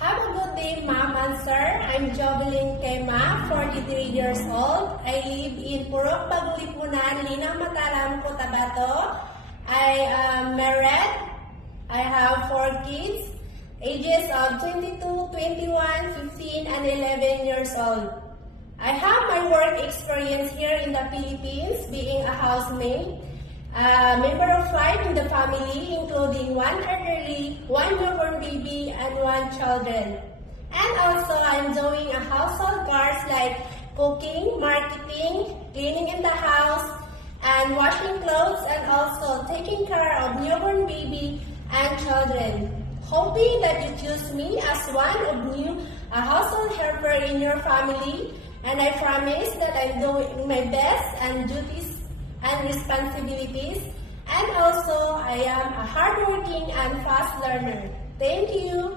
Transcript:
Have a good day, Ma'am and Sir. I'm Jovelyn Kema, 43 years old. I live in Purok Bagulipunan, Linang Mataram, Cotabato. I am married. I have 4 kids, ages of 22, 21, 15, and 11 years old. I have my work experience here in the Philippines, being a housemaid, a member of 5 in the family, including 1 elderly, 1 newborn baby, and 1 children. And also, I'm doing a household chores like cooking, marketing, cleaning in the house, and washing clothes, and also taking care of newborn baby and children. Hoping that you choose me as one of a household helper in your family, and I promise that I'm doing my best and duties and responsibilities, and also I am a hardworking and fast learner. Thank you.